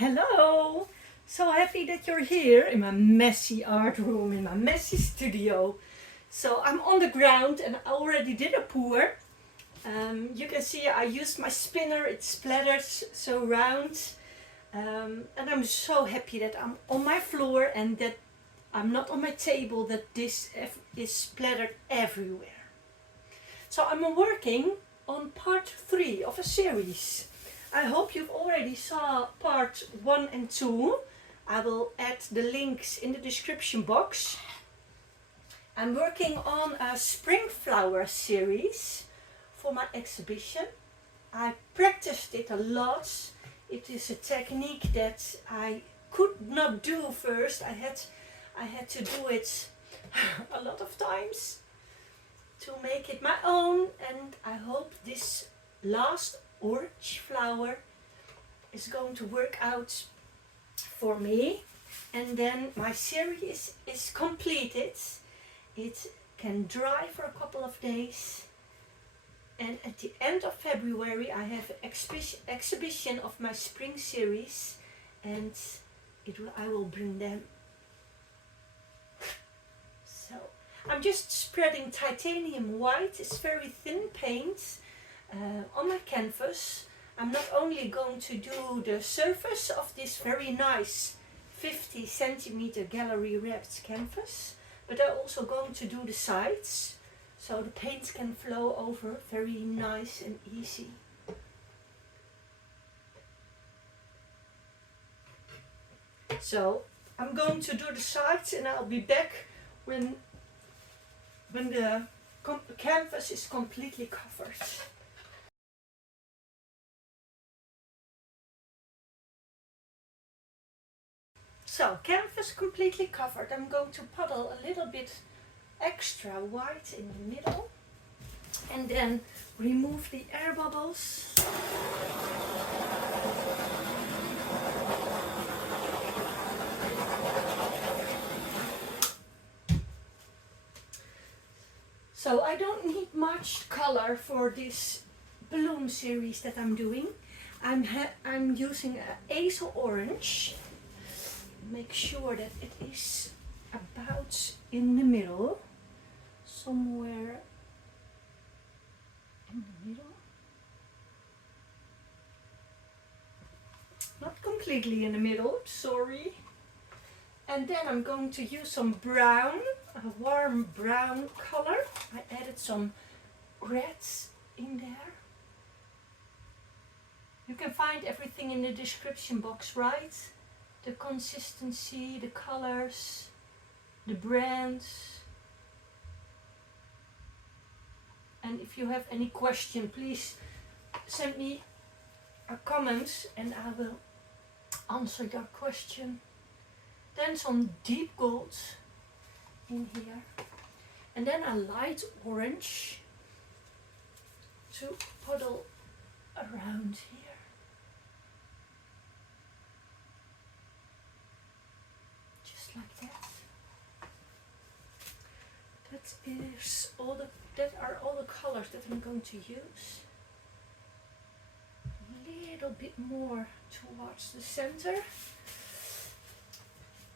Hello! So happy that you're here in my messy art room, in my messy studio. So I'm on the ground and I already did a pour. You can see I used my spinner, it splatters so round. And I'm so happy that I'm on my floor and that I'm not on my table, that this is splattered everywhere. So I'm working on part 3 of a series. I hope you've already saw part 1 and 2. I will add the links in the description box. I'm working on a spring flower series for my exhibition. I practiced it a lot. It is a technique that I could not do first. I had to do it a lot of times to make it my own, and I hope this last orange flower is going to work out for me, and then my series is completed. It can dry for a couple of days, and at the end of February I have an exhibition of my spring series, and I will bring them. So I'm just spreading titanium white, it's very thin paint, on my canvas. I'm not only going to do the surface of this very nice 50 centimeter gallery wrapped canvas, but I'm also going to do the sides so the paint can flow over very nice and easy. So I'm going to do the sides and I'll be back when the canvas is completely covered. So, canvas completely covered. I'm going to puddle a little bit extra white in the middle and then remove the air bubbles. So I don't need much color for this balloon series that I'm doing. I'm using an hazel orange. Make sure that it is about in the middle, somewhere in the middle. Not completely in the middle, sorry. And then I'm going to use some brown, a warm brown color. I added some reds in there. You can find everything in the description box, right? The consistency, the colors, the brands. And if you have any question, please send me a comment and I will answer your question. Then some deep gold in here, and then a light orange to puddle around here. Just like that. That are all the colors that I'm going to use. A little bit more towards the center.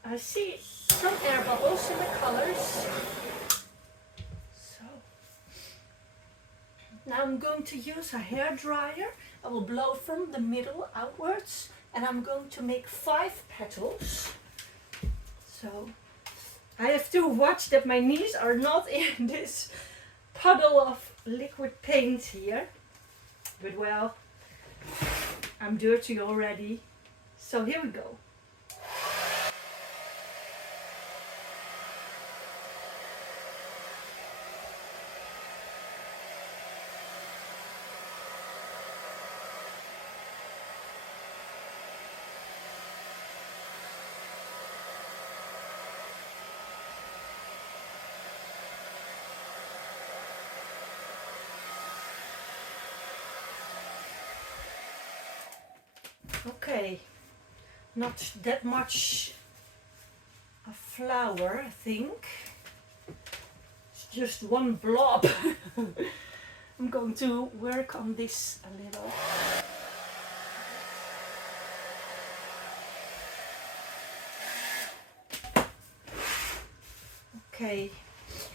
I see some air bubbles in the colors. So now I'm going to use a hair dryer. I will blow from the middle outwards and I'm going to make 5 petals. So I have to watch that my knees are not in this puddle of liquid paint here. But well, I'm dirty already. So here we go. Okay, not that much a flower, I think. It's just one blob. I'm going to work on this a little. Okay,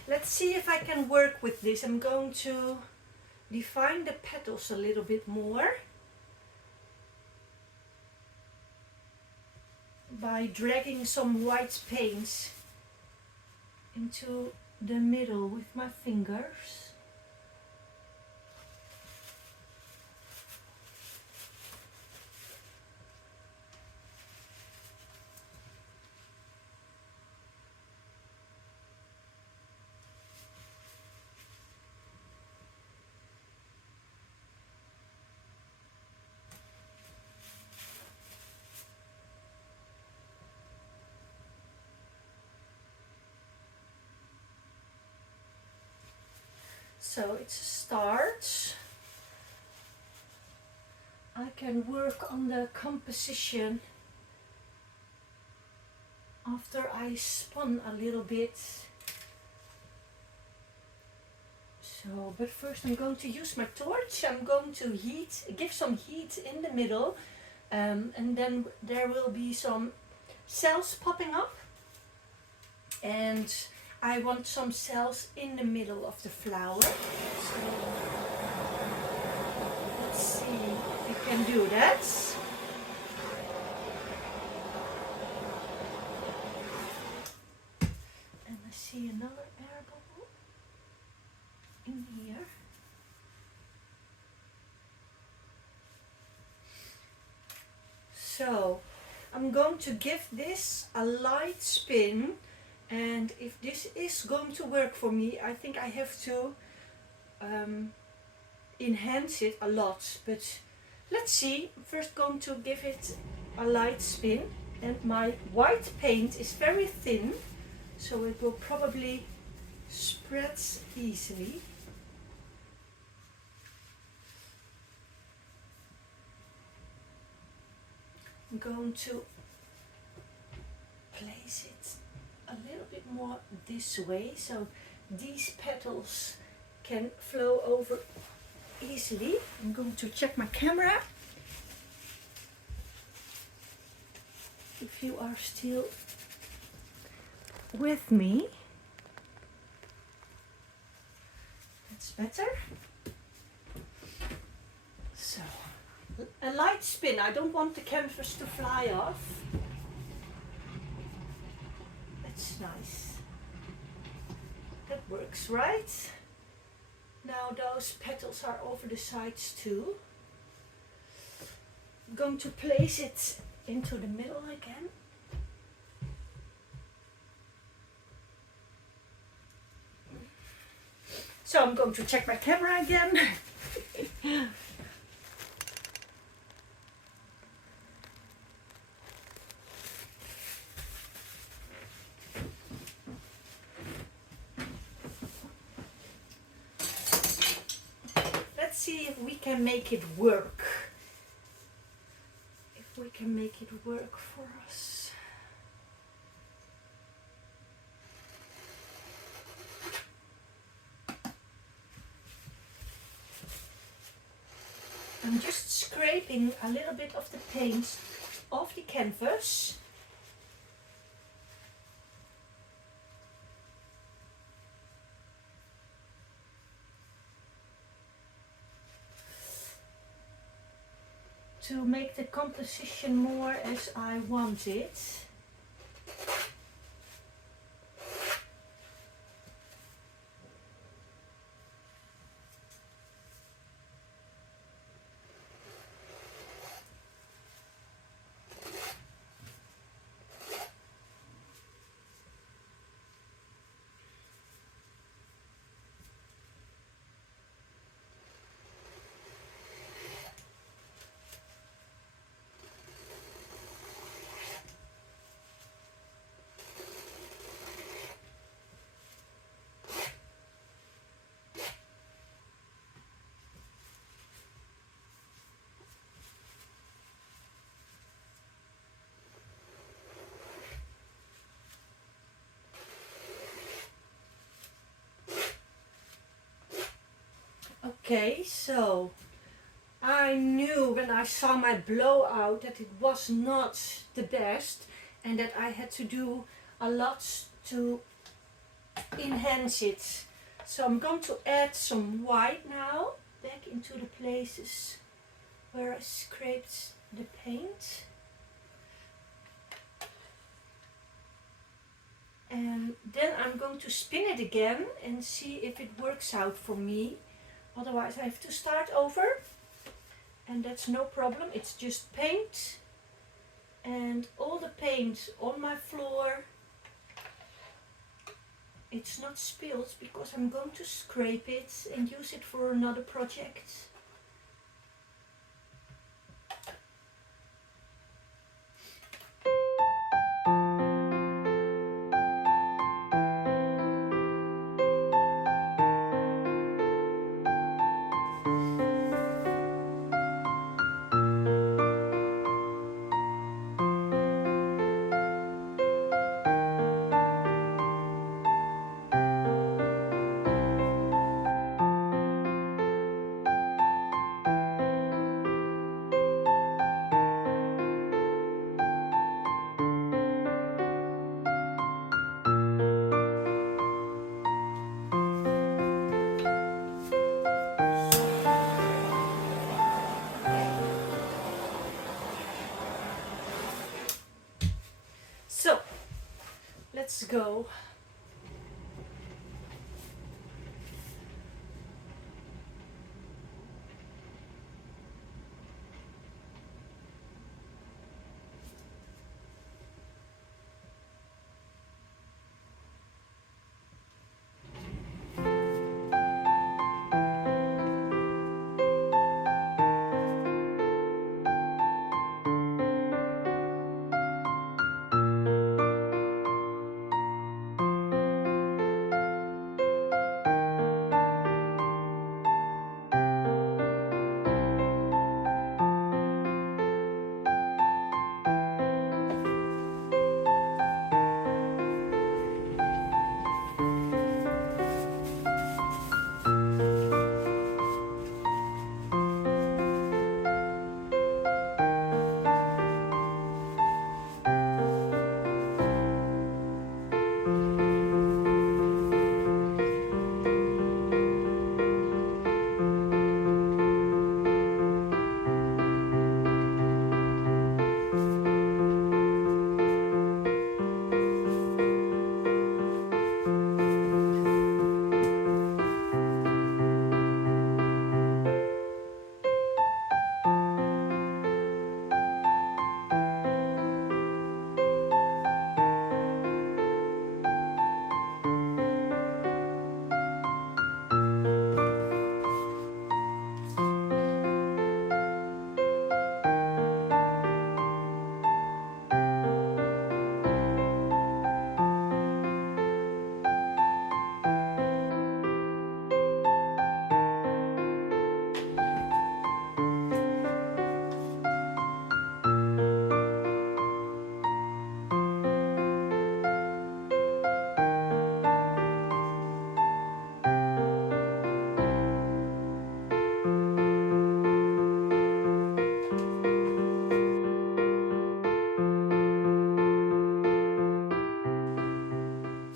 let's see if I can work with this. I'm going to define the petals a little bit more by dragging some white paint into the middle with my fingers. So it's a start. I can work on the composition after I spun a little bit. So, but first I'm going to use my torch. I'm going to give some heat in the middle, and then there will be some cells popping up, and I want some cells in the middle of the flower. So let's see if we can do that. And I see another air bubble in here. So I'm going to give this a light spin, and if this is going to work for me, I think I have to enhance it a lot, but let's see. I'm first going to give it a light spin, and my white paint is very thin, so it will probably spread easily. I'm going to place it a little bit more this way, so these petals can flow over easily. I'm going to check my camera if you are still with me. That's better. So a light spin. I don't want the canvas to fly off. That's nice. That works, right? Now those petals are over the sides too. I'm going to place it into the middle again. So I'm going to check my camera again. Let's see if we can make it work. If we can make it work for us. I'm just scraping a little bit of the paint off the canvas. To make the composition more as I want it. Okay, so I knew when I saw my blowout that it was not the best and that I had to do a lot to enhance it. So I'm going to add some white now back into the places where I scraped the paint. And then I'm going to spin it again and see if it works out for me. Otherwise I have to start over. And that's no problem, it's just paint. And all the paint on my floor, it's not spilled because I'm going to scrape it and use it for another project. So, let's go.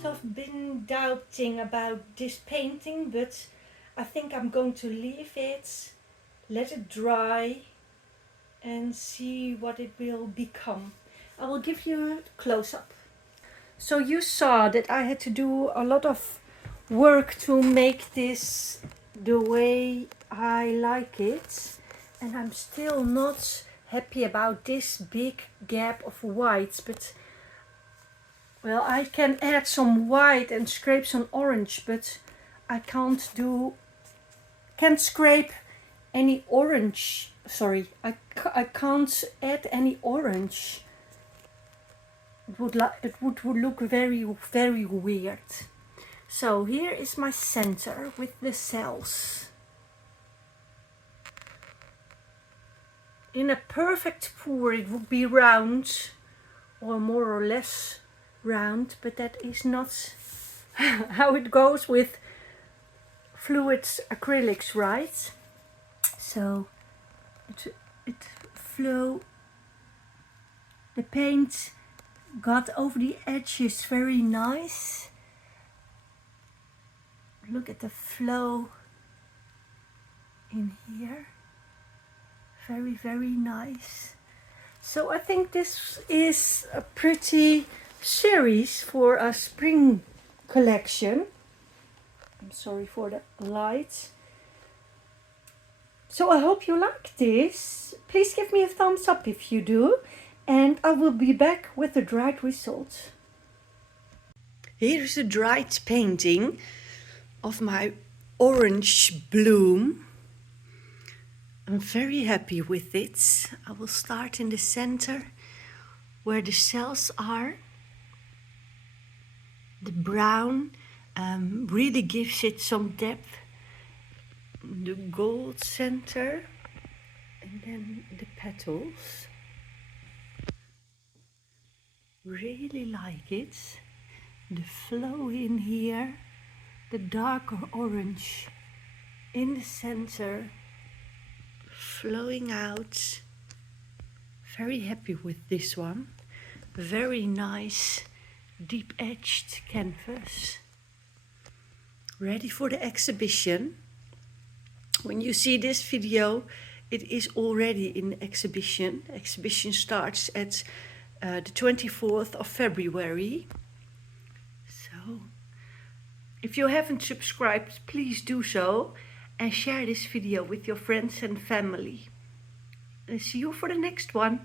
So I've been doubting about this painting, but I think I'm going to leave it, let it dry and see what it will become. I will give you a close-up. So you saw that I had to do a lot of work to make this the way I like it, and I'm still not happy about this big gap of white, but well, I can add some white and scrape some orange, but I can't scrape any orange. Sorry, I can't add any orange. It would look very weird. So here is my center with the cells. In a perfect pour it would be round, or more or less round, but that is not how it goes with fluid acrylics, right? So it flow, the paint got over the edges very nice, Look at the flow in here. Very, very nice. So I think this is a pretty series for a spring collection. I'm sorry for the lights. So I hope you like this. Please give me a thumbs up if you do. And I will be back with the dried result. Here is a dried painting of my orange bloom. I'm very happy with it. I will start in the center where the cells are. The brown really gives it some depth. The gold center and then the petals. Really like it. The flow in here, the darker orange in the center, flowing out. Very happy with this one. Very nice deep edged canvas. Ready for the exhibition. When you see this video, it is already in the exhibition. The exhibition starts at the 24th of February. So, if you haven't subscribed, please do so and share this video with your friends and family. And see you for the next one.